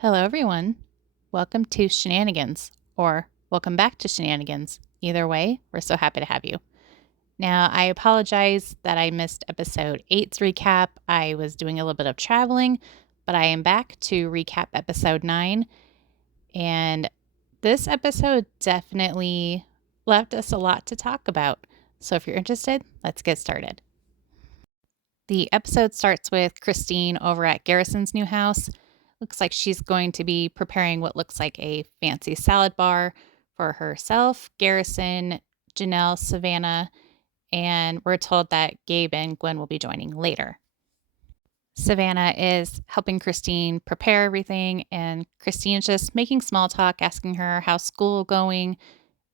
Hello, everyone. Welcome to Shenanigans, or welcome back to Shenanigans. Either way, we're so happy to have you. Now, I apologize that I missed episode 8's recap. I was doing a little bit of traveling, but I am back to recap episode 9. And this episode definitely left us a lot to talk about. So if you're interested, let's get started. The episode starts with Christine over at Garrison's new house. Looks like she's going to be preparing what looks like a fancy salad bar for herself, Garrison, Janelle, Savannah, and we're told that Gabe and Gwen will be joining later. Savannah is helping Christine prepare everything, and Christine's just making small talk, asking her how's school going,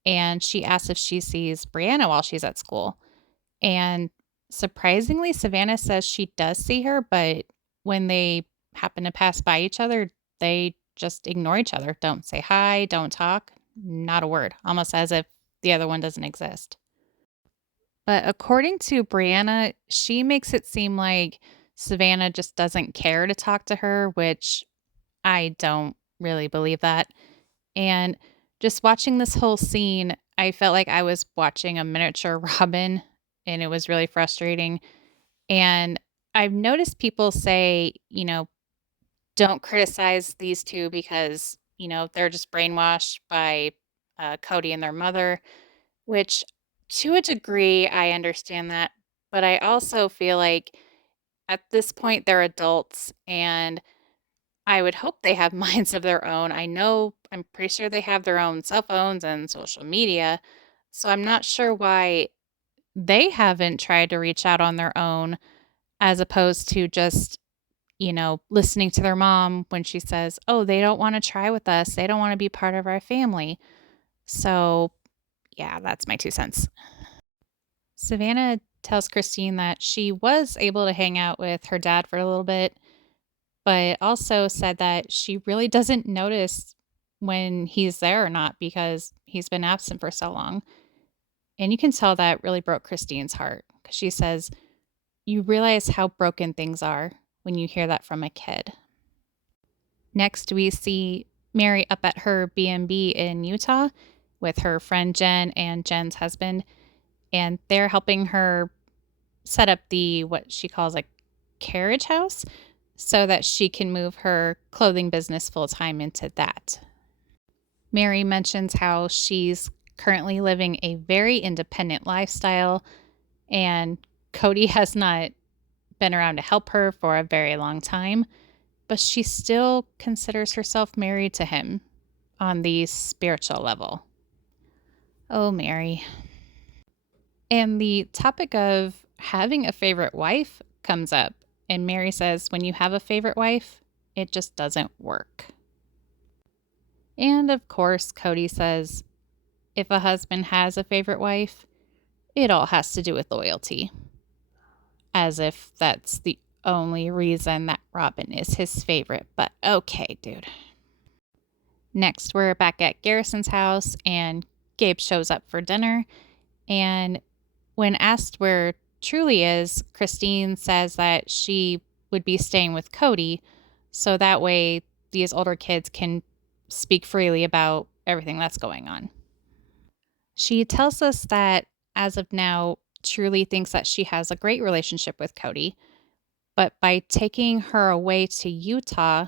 and she asks if she sees Brianna while she's at school. And surprisingly, Savannah says she does see her, but when they happen to pass by each other, they just ignore each other. Don't say hi, don't talk, not a word, almost as if the other one doesn't exist. But according to Brianna, she makes it seem like Savannah just doesn't care to talk to her, which I don't really believe that. And just watching this whole scene, I felt like I was watching a miniature Robin, and it was really frustrating. And I've noticed people say, don't criticize these two because, they're just brainwashed by Cody and their mother, which to a degree, I understand that. But I also feel like at this point, they're adults and I would hope they have minds of their own. I'm pretty sure they have their own cell phones and social media. So I'm not sure why they haven't tried to reach out on their own as opposed to just, listening to their mom when she says, oh, they don't want to try with us. They don't want to be part of our family. So, yeah, that's my 2 cents. Savannah tells Christine that she was able to hang out with her dad for a little bit, but also said that she really doesn't notice when he's there or not because he's been absent for so long. And you can tell that really broke Christine's heart because she says, you realize how broken things are when you hear that from a kid. Next, we see Meri up at her B&B in Utah with her friend Jen and Jen's husband, and they're helping her set up what she calls a carriage house so that she can move her clothing business full time into that. Meri mentions how she's currently living a very independent lifestyle, and Cody has not been around to help her for a very long time, but she still considers herself married to him on the spiritual level. Oh, Meri. And the topic of having a favorite wife comes up, and Meri says when you have a favorite wife, it just doesn't work. And of course, Cody says if a husband has a favorite wife, it all has to do with loyalty. As if that's the only reason that Robyn is his favorite, but okay, dude. Next, we're back at Garrison's house, and Gabe shows up for dinner. And when asked where Truly is, Christine says that she would be staying with Cody, so that way these older kids can speak freely about everything that's going on. She tells us that as of now, Truly thinks that she has a great relationship with Cody, but by taking her away to Utah,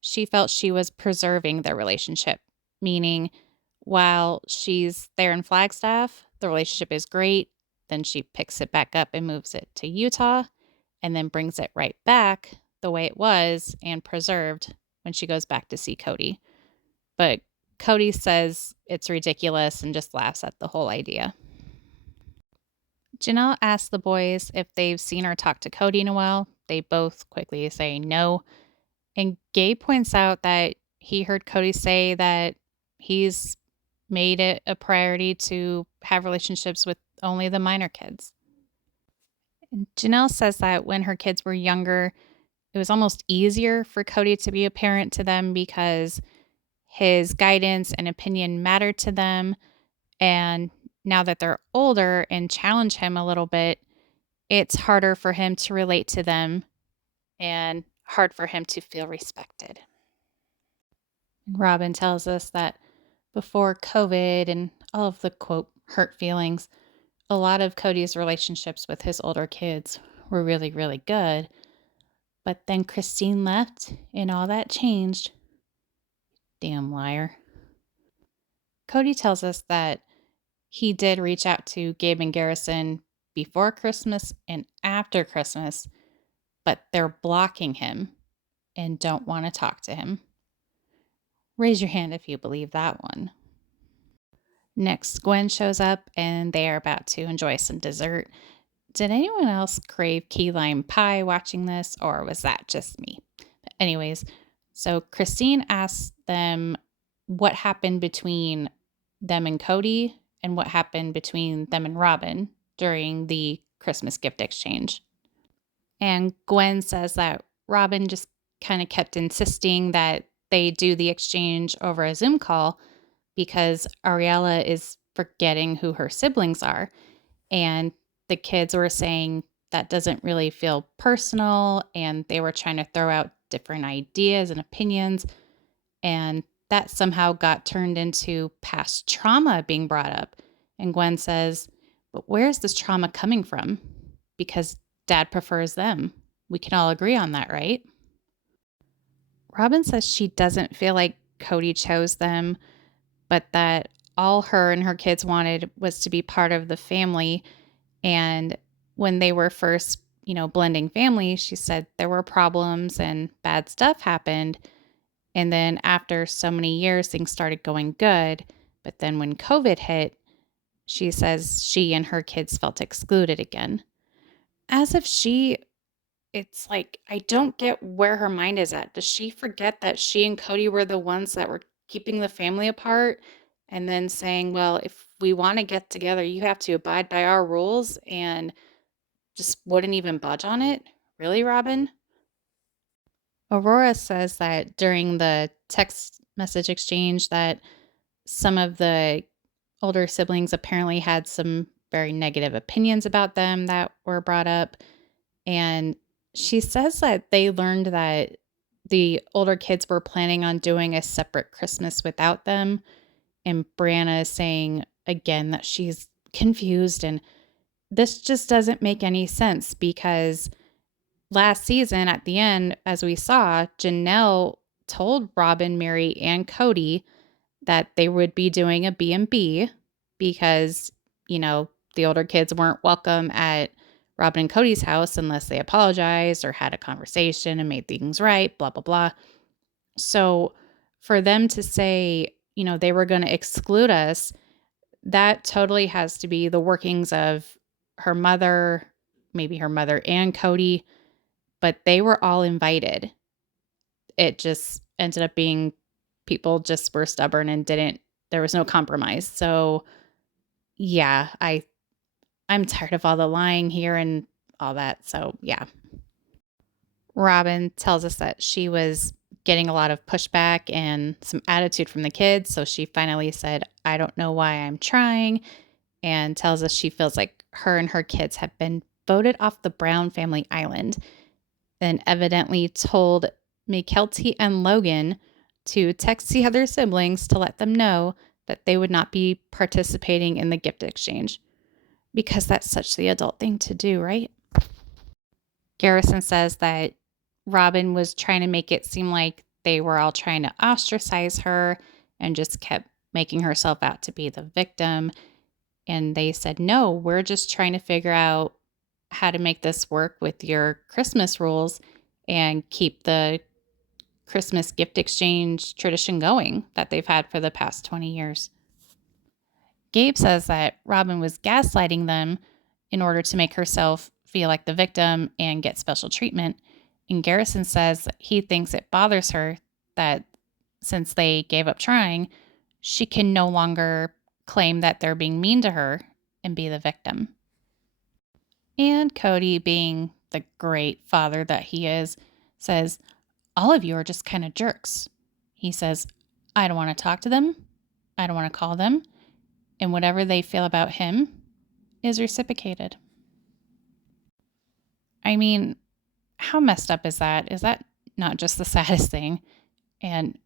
she felt she was preserving their relationship, meaning while she's there in Flagstaff, the relationship is great. Then she picks it back up and moves it to Utah and then brings it right back the way it was and preserved when she goes back to see Cody. But Cody says it's ridiculous and just laughs at the whole idea. Janelle asks the boys if they've seen or talked to Cody in a while. They both quickly say no. And Gabe points out that he heard Cody say that he's made it a priority to have relationships with only the minor kids. And Janelle says that when her kids were younger, it was almost easier for Cody to be a parent to them because his guidance and opinion mattered to them. And now that they're older and challenge him a little bit, it's harder for him to relate to them and hard for him to feel respected. And Robyn tells us that before COVID and all of the quote hurt feelings, a lot of Cody's relationships with his older kids were really, really good. But then Christine left and all that changed. Damn liar. Cody tells us that he did reach out to Gabe and Garrison before Christmas and after Christmas, but they're blocking him and don't want to talk to him. Raise your hand if you believe that one. Next, Gwen shows up and they are about to enjoy some dessert. Did anyone else crave key lime pie watching this, or was that just me? But anyways, so Christine asked them what happened between them and Cody and what happened between them and Robyn during the Christmas gift exchange. And Gwen says that Robyn just kind of kept insisting that they do the exchange over a Zoom call because Ariella is forgetting who her siblings are. And the kids were saying that doesn't really feel personal, and they were trying to throw out different ideas and opinions. And that somehow got turned into past trauma being brought up. And Gwen says, but where is this trauma coming from? Because Dad prefers them. We can all agree on that, right? Robyn says she doesn't feel like Cody chose them, but that all her and her kids wanted was to be part of the family. And when they were first, blending families, she said there were problems and bad stuff happened. And then after so many years, things started going good. But then when COVID hit, she says she and her kids felt excluded again. As if it's like, I don't get where her mind is at. Does she forget that she and Cody were the ones that were keeping the family apart and then saying, well, if we want to get together, you have to abide by our rules, and just wouldn't even budge on it? Really, Robyn? Aurora says that during the text message exchange that some of the older siblings apparently had some very negative opinions about them that were brought up. And she says that they learned that the older kids were planning on doing a separate Christmas without them. And Brianna is saying again that she's confused. And this just doesn't make any sense because last season at the end, as we saw, Janelle told Robyn, Meri, and Cody that they would be doing a B&B because, the older kids weren't welcome at Robyn and Cody's house unless they apologized or had a conversation and made things right, blah, blah, blah. So for them to say, they were going to exclude us, that totally has to be the workings of her mother, maybe her mother and Cody, but they were all invited. It just ended up being people just were stubborn and there was no compromise. So yeah, I'm tired of all the lying here and all that. So yeah. Robyn tells us that she was getting a lot of pushback and some attitude from the kids. So she finally said, I don't know why I'm trying, and tells us she feels like her and her kids have been voted off the Brown family island, and evidently told Mikel and Logan to text the other siblings to let them know that they would not be participating in the gift exchange because that's such the adult thing to do, right? Garrison says that Robyn was trying to make it seem like they were all trying to ostracize her and just kept making herself out to be the victim. And they said, no, we're just trying to figure out how to make this work with your Christmas rules and keep the Christmas gift exchange tradition going that they've had for the past 20 years. Gabe says that Robyn was gaslighting them in order to make herself feel like the victim and get special treatment. And Garrison says he thinks it bothers her that since they gave up trying, she can no longer claim that they're being mean to her and be the victim. And Cody, being the great father that he is, says, all of you are just kind of jerks. He says, I don't want to talk to them. I don't want to call them. And whatever they feel about him is reciprocated. I mean, how messed up is that? Is that not just the saddest thing? And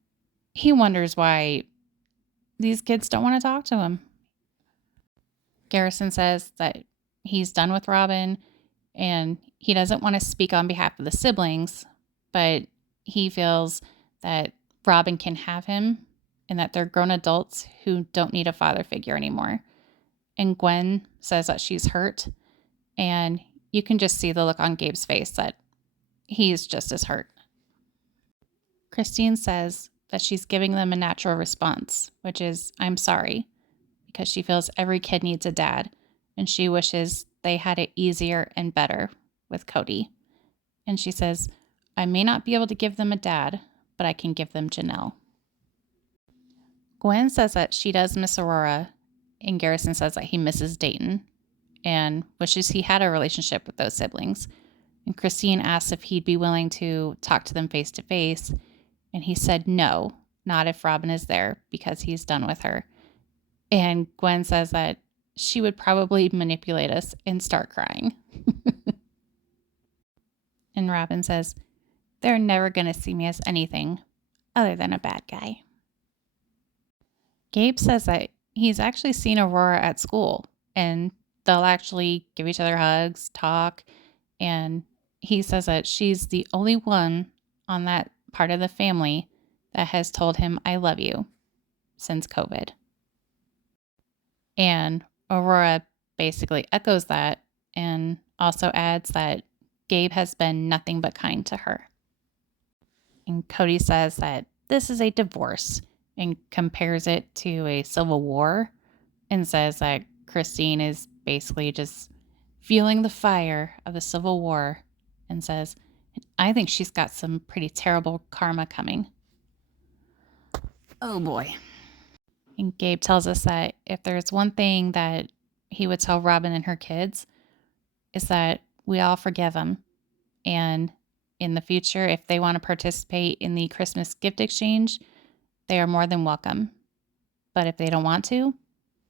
he wonders why these kids don't want to talk to him. Garrison says that he's done with Robyn and he doesn't want to speak on behalf of the siblings, but he feels that Robyn can have him and that they're grown adults who don't need a father figure anymore. And Gwen says that she's hurt, and you can just see the look on Gabe's face that he's just as hurt. Christine says that she's giving them a natural response, which is, I'm sorry, because she feels every kid needs a dad, and she wishes they had it easier and better with Cody. And she says, I may not be able to give them a dad, but I can give them Janelle. Gwen says that she does miss Aurora, and Garrison says that he misses Dayton and wishes he had a relationship with those siblings. And Christine asks if he'd be willing to talk to them face to face, and he said no, not if Robyn is there, because he's done with her. And Gwen says that she would probably manipulate us and start crying. And Robyn says, they're never going to see me as anything other than a bad guy. Gabe says that he's actually seen Aurora at school, and they'll actually give each other hugs, talk, and he says that she's the only one on that part of the family that has told him, I love you, since COVID. And Aurora basically echoes that and also adds that Gabe has been nothing but kind to her. And Cody says that this is a divorce and compares it to a civil war and says that Christine is basically just fueling the fire of the Civil War and says, I think she's got some pretty terrible karma coming. Oh boy. And Gabe tells us that if there's one thing that he would tell Robyn and her kids is that we all forgive them. And in the future, if they want to participate in the Christmas gift exchange, they are more than welcome. But if they don't want to,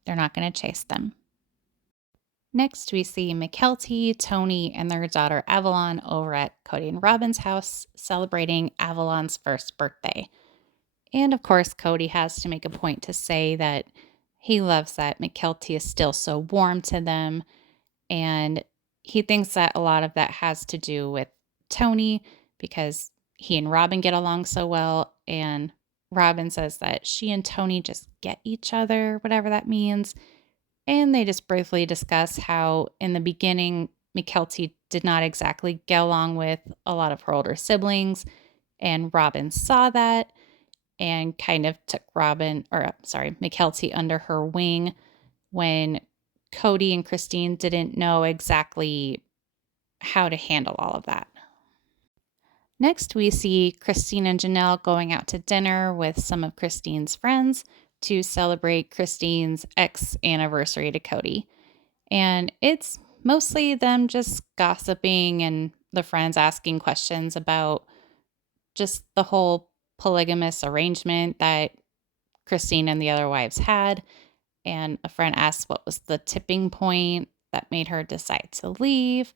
they're not going to chase them. Next, we see Mykelti, Tony, and their daughter Avalon over at Cody and Robyn's house celebrating Avalon's first birthday. And of course, Cody has to make a point to say that he loves that Mykelti is still so warm to them. And he thinks that a lot of that has to do with Tony because he and Robyn get along so well. And Robyn says that she and Tony just get each other, whatever that means. And they just briefly discuss how in the beginning, Mykelti did not exactly get along with a lot of her older siblings. And Robyn saw that and kind of took Mykelti under her wing when Cody and Christine didn't know exactly how to handle all of that. Next, we see Christine and Janelle going out to dinner with some of Christine's friends to celebrate Christine's ex-anniversary to Cody. And it's mostly them just gossiping and the friends asking questions about just the whole polygamous arrangement that Christine and the other wives had. And a friend asked what was the tipping point that made her decide to leave.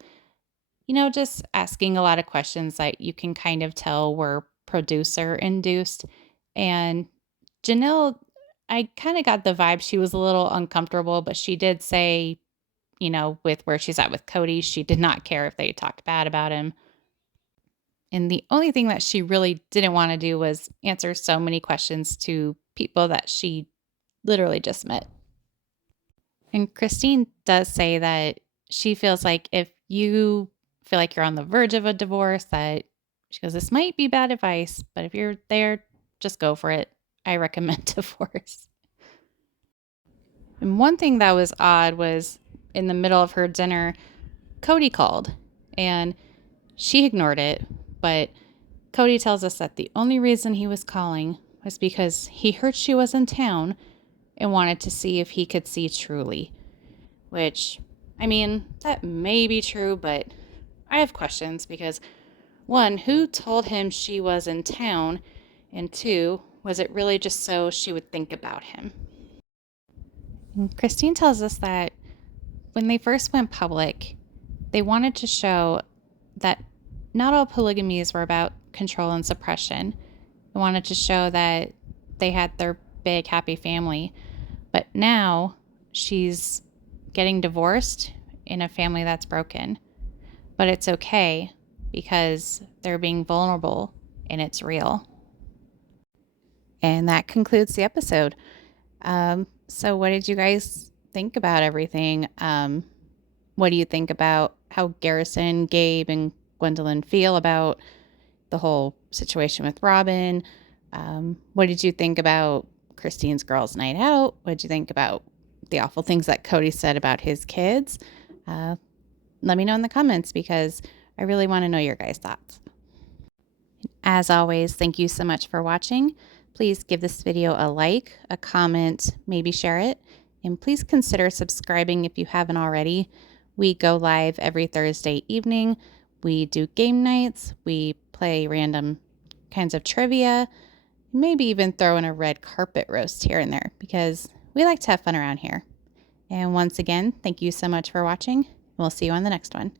You know, just asking a lot of questions that you can kind of tell were producer induced. And Janelle, I kind of got the vibe she was a little uncomfortable, but she did say, you know, with where she's at with Cody, she did not care if they talked bad about him. And the only thing that she really didn't want to do was answer so many questions to people that she literally just met. And Christine does say that she feels like if you feel like you're on the verge of a divorce, that she goes, this might be bad advice, but if you're there, just go for it. I recommend divorce. And one thing that was odd was in the middle of her dinner, Cody called and she ignored it. But Cody tells us that the only reason he was calling was because he heard she was in town and wanted to see if he could see Truly. Which, I mean, that may be true, but I have questions because, one, who told him she was in town? And two, was it really just so she would think about him? And Christine tells us that when they first went public, they wanted to show that not all polygamies were about control and suppression. They wanted to show that they had their big happy family. But now she's getting divorced in a family that's broken. But it's okay because they're being vulnerable and it's real. And that concludes the episode. So what did you guys think about everything? What do you think about how Garrison, Gabe, and Gwendolyn feel about the whole situation with Robyn? What did you think about Christine's girls' night out? What did you think about the awful things that Cody said about his kids? Let me know in the comments because I really want to know your guys' thoughts. As always, thank you so much for watching. Please give this video a like, a comment, maybe share it, and please consider subscribing if you haven't already. We go live every Thursday evening. We do game nights. We play random kinds of trivia, maybe even throw in a red carpet roast here and there because we like to have fun around here. And once again, thank you so much for watching. We'll see you on the next one.